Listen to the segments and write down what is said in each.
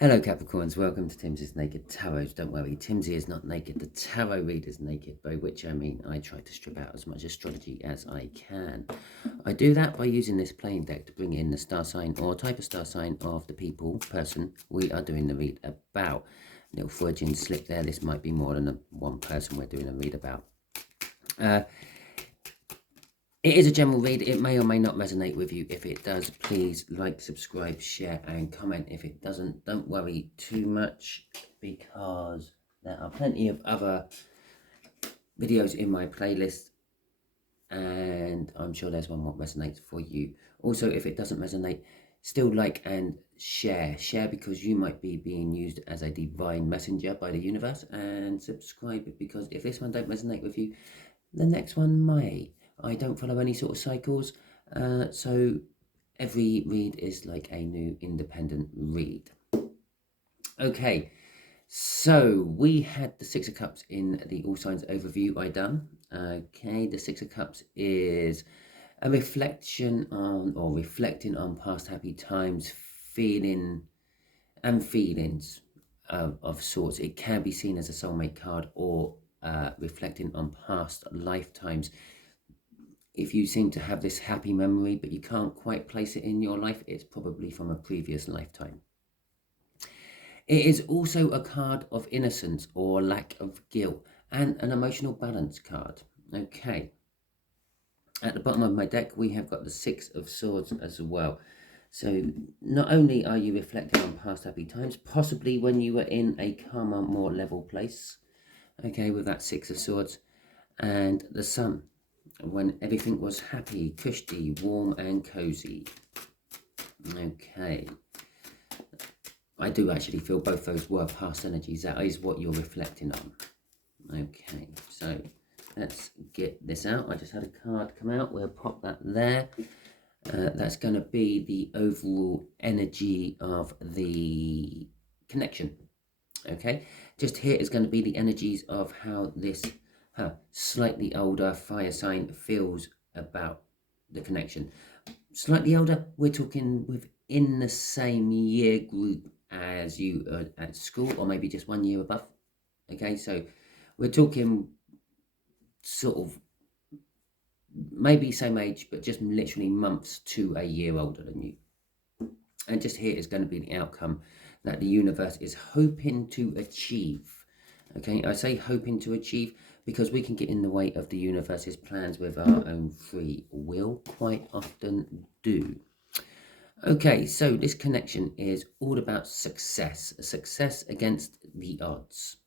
Hello Capricorns, welcome to Timsy's Naked Tarot. Don't worry, Timsy is not naked, the tarot reader's naked, by which I mean I try to strip out as much astrology as I can. I do that by using this playing deck to bring in the star sign or type of star sign of the person we are doing the read about. Little Freudian slip there, this might be more than one person we're doing a read about. It is a general read. It may or may not resonate with you. If it does, please like, subscribe, share, and comment. If it doesn't, don't worry too much, because there are plenty of other videos in my playlist, and I'm sure there's one that resonates for you. Also, if it doesn't resonate, still like and share. Share because you might be being used as a divine messenger by the universe, and subscribe because if this one don't resonate with you, the next one may. I don't follow any sort of cycles, so every read is like a new independent read. Okay, so we had the Six of Cups in the All Signs overview I done. Okay, the Six of Cups is a reflection on, or reflecting on, past happy times, feelings of sorts. It can be seen as a soulmate card, or reflecting on past lifetimes. If you seem to have this happy memory but you can't quite place it in your life, it's probably from a previous lifetime. It is also a card of innocence or lack of guilt, and an emotional balance card. Okay. At the bottom of my deck, we have got the Six of Swords as well. So not only are you reflecting on past happy times, possibly when you were in a calmer, more level place, okay, with that Six of Swords, and the Sun, when everything was happy, cushy, warm and cozy. Okay. I do actually feel both those were past energies. That is what you're reflecting on. Okay, so let's get this out. I just had a card come out. We'll pop that there. That's going to be the overall energy of the connection. Okay, just here is going to be the energies of how this slightly older fire sign feels about the connection. Slightly older, we're talking within the same year group as you at school, or maybe just 1 year above. Okay, so we're talking sort of maybe same age, but just literally months to a year older than you. And just here is going to be the outcome that the universe is hoping to achieve. Okay, I say hoping to achieve because we can get in the way of the universe's plans with our own free will, quite often do. Okay, so this connection is all about success against the odds.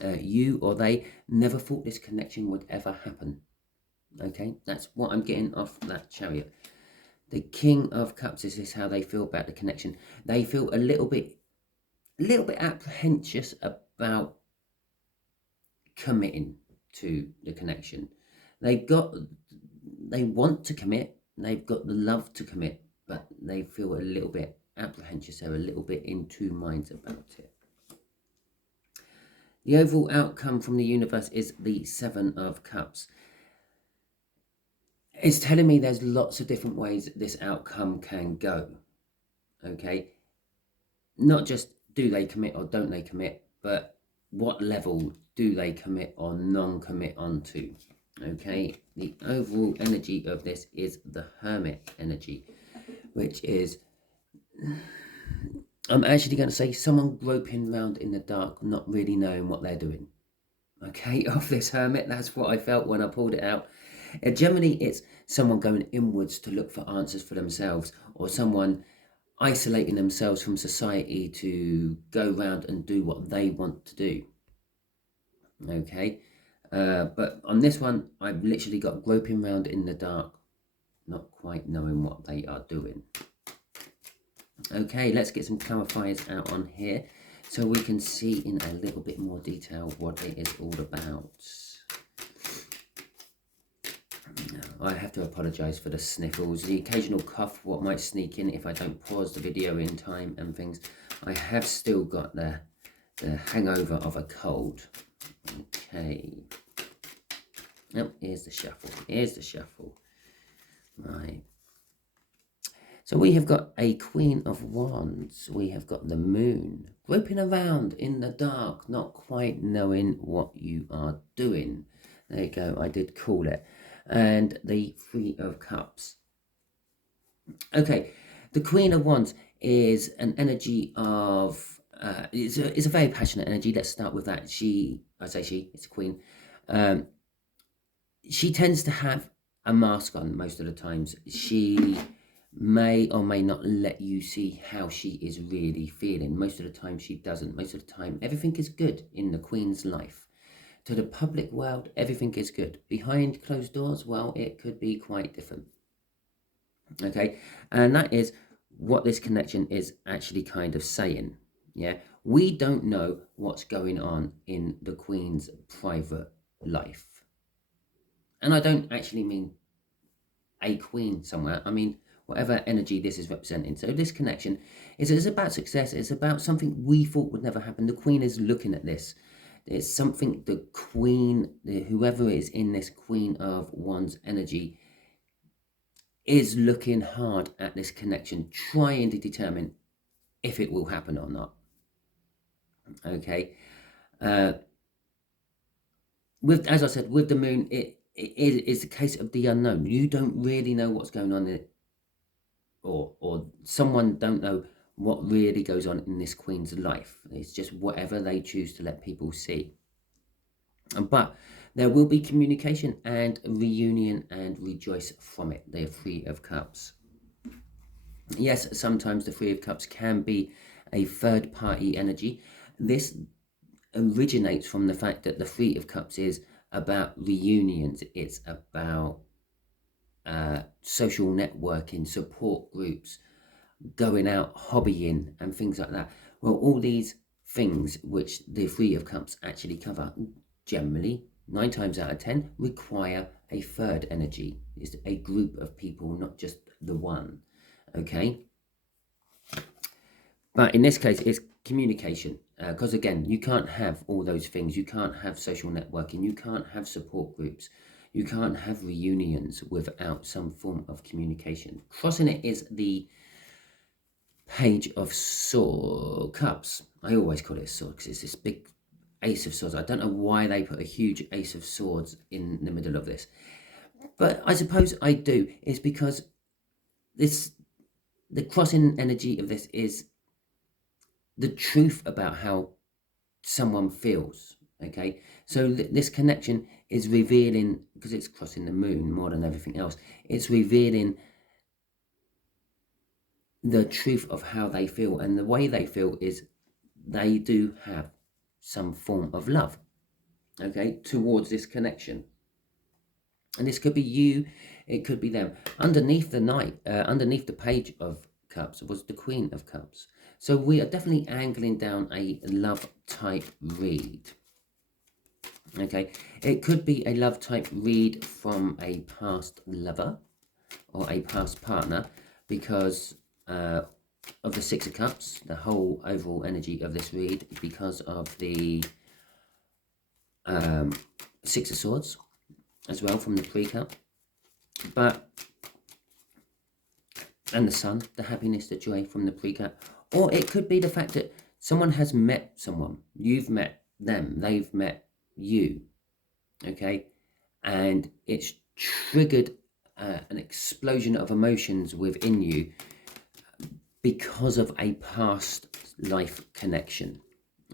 You or they never thought this connection would ever happen. Okay, that's what I'm getting off that Chariot. The King of Cups is how they feel about the connection. They feel a little bit apprehensive about committing to the connection. They want to commit, they've got the love to commit, but they feel a little bit apprehensive. They're a little bit in two minds about it. The overall outcome from the universe is the Seven of Cups. It's telling me there's lots of different ways this outcome can go. Okay, not just do they commit or don't they commit, but what level do they commit or non-commit onto. Okay, the overall energy of this is the Hermit energy, which is, I'm actually going to say, someone groping around in the dark, not really knowing what they're doing. Okay, of this Hermit, that's what I felt when I pulled it out. Generally, it's someone going inwards to look for answers for themselves, or someone isolating themselves from society to go around and do what they want to do. Okay, but on this one, I've literally got groping around in the dark, not quite knowing what they are doing. Okay, let's get some clarifiers out on here so we can see in a little bit more detail what it is all about. I have to apologise for the sniffles, the occasional cough, what might sneak in if I don't pause the video in time and things. I have still got the hangover of a cold. Okay. Oh, here's the shuffle. Right. So we have got a Queen of Wands. We have got the Moon, groping around in the dark, not quite knowing what you are doing. There you go, I did call it. And the Three of Cups. Okay, the Queen of Wands is an energy of, it's a very passionate energy. Let's start with that. It's a queen. She tends to have a mask on most of the times. She may or may not let you see how she is really feeling. Most of the time she doesn't. Most of the time everything is good in the Queen's life. To the public world, everything is good. Behind closed doors, well, it could be quite different. Okay, and that is what this connection is actually kind of saying. Yeah, we don't know what's going on in the Queen's private life. And I don't actually mean a queen somewhere. I mean, whatever energy this is representing. So this connection is about success. It's about something we thought would never happen. The Queen is looking at this. It's something the Queen, whoever is in this Queen of Wands energy, is looking hard at this connection, trying to determine if it will happen or not. Okay. As I said, with the Moon, it is the case of the unknown. You don't really know what's going on in it, or someone don't know what really goes on in this Queen's life. It's just whatever they choose to let people see. But there will be communication and reunion and rejoice from it. The Three of Cups. Yes, sometimes the Three of Cups can be a third party energy. This originates from the fact that the Three of Cups is about reunions. It's about social networking, support groups, going out hobbying and things like that. Well, all these things which the Three of Cups actually cover, generally 9 times out of 10 require a third energy. It's a group of people, not just the one. Okay, but in this case it's communication, because again, you can't have all those things. You can't have social networking, you can't have support groups, you can't have reunions without some form of communication. Crossing it is the Page of Cups. I always call it a sword because it's this big Ace of Swords. I don't know why they put a huge Ace of Swords in the middle of this, but I suppose I do. It's because the crossing energy of this is the truth about how someone feels. Okay, so this connection is revealing, because it's crossing the Moon more than everything else, it's revealing the truth of how they feel, and the way they feel is they do have some form of love, okay, towards this connection. And this could be you, it could be them. Underneath the Page of Cups was the Queen of Cups. So we are definitely angling down a love type read. Okay, it could be a love type read from a past lover or a past partner, because of the Six of Cups, the whole overall energy of this read, because of the Six of Swords as well from the pre-cup, and the Sun, the happiness, the joy from the pre-cup. Or it could be the fact that someone has met someone, you've met them, they've met you, okay, and it's triggered an explosion of emotions within you because of a past life connection.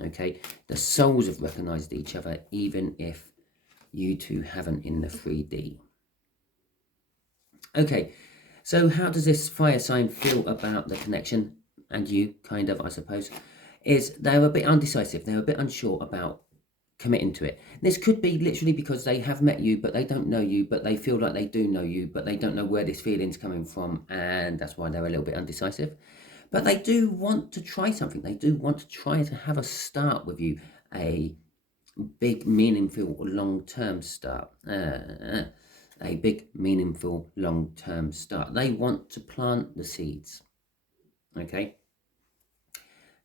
Okay, the souls have recognized each other, even if you two haven't in the 3D. Okay, so how does this fire sign feel about the connection? And you, kind of, I suppose, is they're a bit undecisive. They're a bit unsure about committing to it. This could be literally because they have met you, but they don't know you, but they feel like they do know you, but they don't know where this feeling's coming from, and that's why they're a little bit undecisive. But they do want to try something. They do want to try to have a start with you, a big, meaningful, long-term start. A big, meaningful, long-term start. They want to plant the seeds. Okay?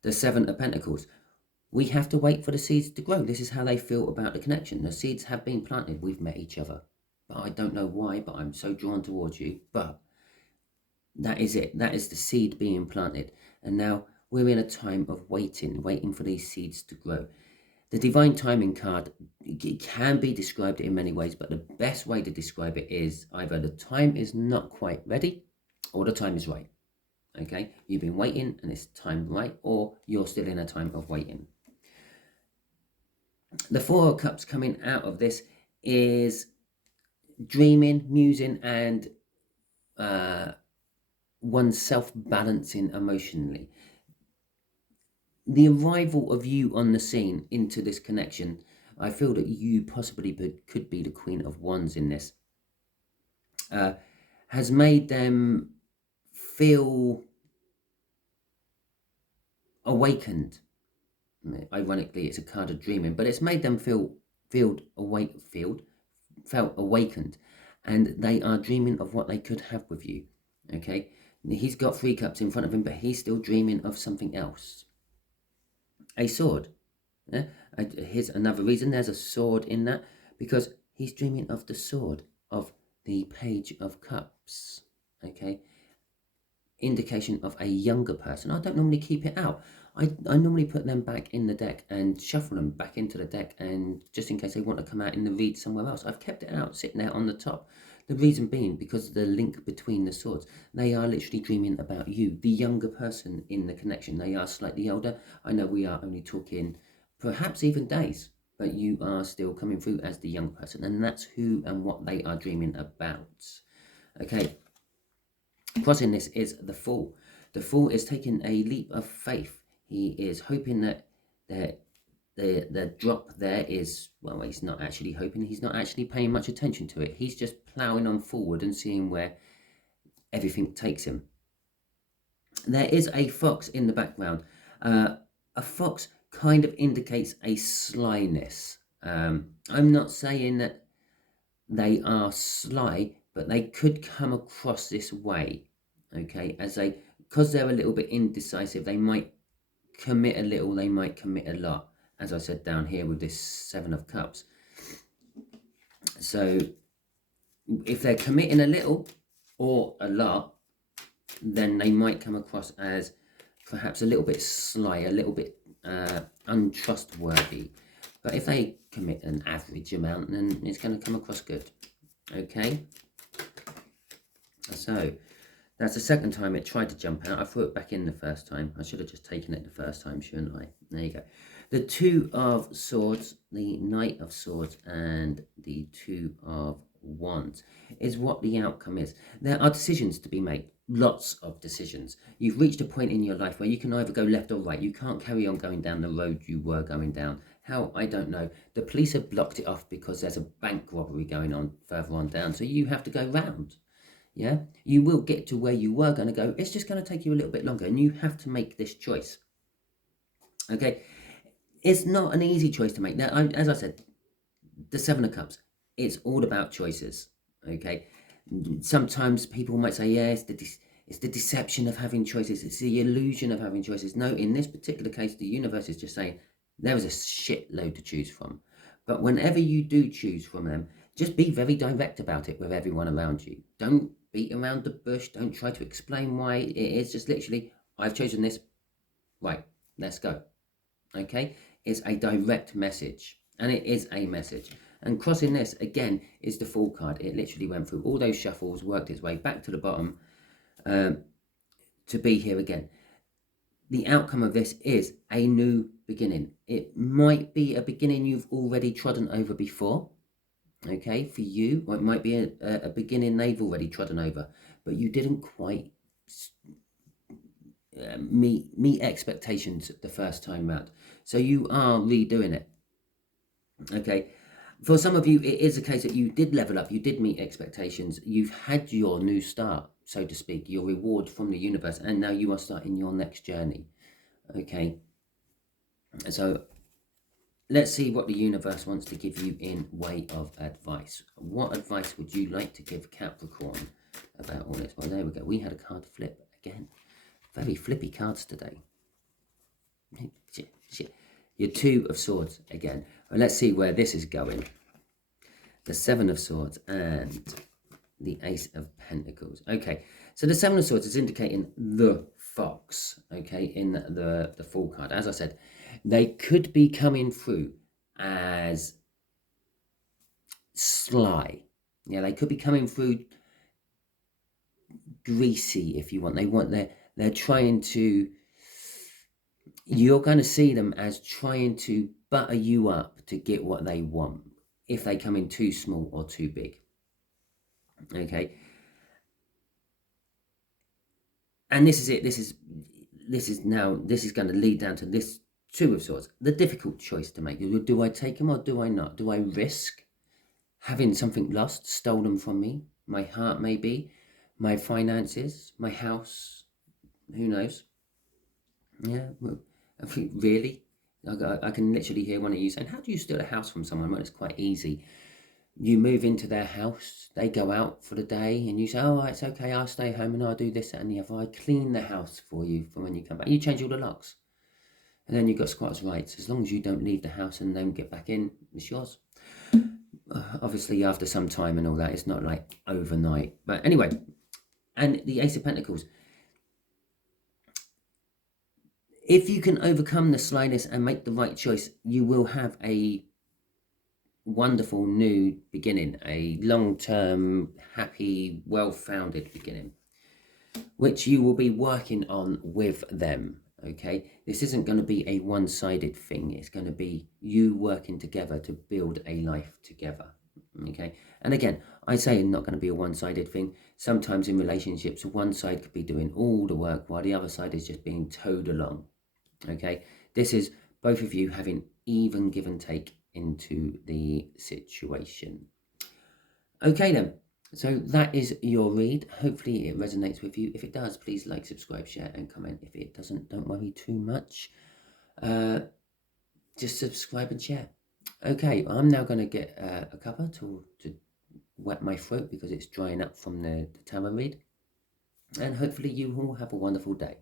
The Seven of Pentacles. We have to wait for the seeds to grow. This is how they feel about the connection. The seeds have been planted. We've met each other. But I don't know why, but I'm so drawn towards you. But That is it. That is the seed being planted. And now we're in a time of waiting for these seeds to grow. The divine timing card, it can be described in many ways, but the best way to describe it is either the time is not quite ready or the time is right. Okay, you've been waiting and it's time right, or you're still in a time of waiting. The Four of Cups coming out of this is dreaming, musing, and oneself balancing emotionally. The arrival of you on the scene into this connection, I feel that you possibly could be the Queen of Wands in this, has made them feel awakened. Ironically, it's a card of dreaming, but it's made them felt awakened, and they are dreaming of what they could have with you. Okay, he's got 3 cups in front of him, but he's still dreaming of something else. A sword. Yeah? Here's another reason there's a sword in that, because he's dreaming of the sword of the Page of Cups. Okay, indication of a younger person. I don't normally keep it out. I normally put them back in the deck and shuffle them back into the deck, and just in case they want to come out in the read somewhere else. I've kept it out sitting there on the top. The reason being because of the link between the swords. They are literally dreaming about you, the younger person in the connection. They are slightly older. I know we are only talking perhaps even days, but you are still coming through as the young person, and that's who and what they are dreaming about. Okay, crossing this is the Fool. The Fool is taking a leap of faith. He is hoping that the drop there is, well, he's not actually hoping, he's not actually paying much attention to it. He's just ploughing on forward and seeing where everything takes him. There is a fox in the background. A fox kind of indicates a slyness. I'm not saying that they are sly, but they could come across this way, okay, as because they're a little bit indecisive. They might commit a little, they might commit a lot, as I said down here with this 7 of Cups. So if they're committing a little or a lot, then they might come across as perhaps a little bit sly, a little bit untrustworthy. But if they commit an average amount, then it's going to come across good. Okay, so that's the second time it tried to jump out. I threw it back in the first time. I should have just taken it the first time, shouldn't I? There you go. The 2 of Swords, the Knight of Swords, and the 2 of Wands is what the outcome is. There are decisions to be made. Lots of decisions. You've reached a point in your life where you can either go left or right. You can't carry on going down the road you were going down. How? I don't know. The police have blocked it off because there's a bank robbery going on further on down. So you have to go round. Yeah, you will get to where you were going to go. It's just going to take you a little bit longer, and you have to make this choice. Okay, it's not an easy choice to make. Now, as I said, the 7 of Cups, it's all about choices. Okay, sometimes people might say, yeah, it's the deception of having choices. It's the illusion of having choices. No, in this particular case, the universe is just saying there is a shitload to choose from. But whenever you do choose from them, just be very direct about it with everyone around you. Don't beat around the bush. Don't try to explain why it is. Just literally, I've chosen this. Right, let's go. Okay, it's a direct message, and it is a message. And crossing this again is the Fool card. It literally went through all those shuffles, worked its way back to the bottom to be here again. The outcome of this is a new beginning. It might be a beginning you've already trodden over before. Okay, for you, or it might be a beginning they've already trodden over, but you didn't quite meet expectations the first time round. So you are redoing it. Okay, for some of you, it is a case that you did level up, you did meet expectations, you've had your new start, so to speak, your reward from the universe, and now you are starting your next journey. Okay, so let's see what the universe wants to give you in way of advice. What advice would you like to give Capricorn about all this? Well, there we go. We had a card flip again. Very flippy cards today. Shit. Your 2 of Swords again. Well, let's see where this is going. The 7 of Swords and the Ace of Pentacles. Okay, So the Seven of Swords is indicating the fox, okay, in the Fool card. As I said, they could be coming through as sly. Yeah, they could be coming through greasy, if you want. They're trying to, you're going to see them as trying to butter you up to get what they want, if they come in too small or too big. Okay. And this is it. This is going to lead down to this Two of Swords, the difficult choice to make. Do I take them or do I not? Do I risk having something lost, stolen from me? My heart, maybe, my finances, my house, who knows? Yeah, well, I think really, I can literally hear one of you saying, how do you steal a house from someone? Well, it's quite easy. You move into their house, they go out for the day, and you say, oh, it's okay, I'll stay home and I'll do this, that, and the other. I clean the house for you for when you come back. You change all the locks. And then you've got squatters' rights. As long as you don't leave the house and then get back in, it's yours. Obviously, after some time and all that, it's not like overnight. But anyway, and the Ace of Pentacles. If you can overcome the slyness and make the right choice, you will have a wonderful new beginning, a long-term, happy, well-founded beginning, which you will be working on with them. Okay, this isn't going to be a one-sided thing. It's going to be you working together to build a life together. Okay, and again, I say not going to be a one-sided thing. Sometimes in relationships, one side could be doing all the work while the other side is just being towed along. Okay, this is both of you having even give and take into the situation. Okay then, so that is your read. Hopefully it resonates with you. If it does, please like, subscribe, share and comment. If it doesn't, don't worry too much. Just subscribe and share. Okay, I'm now going to get a cover to wet my throat because it's drying up from the tarot read. And hopefully you all have a wonderful day.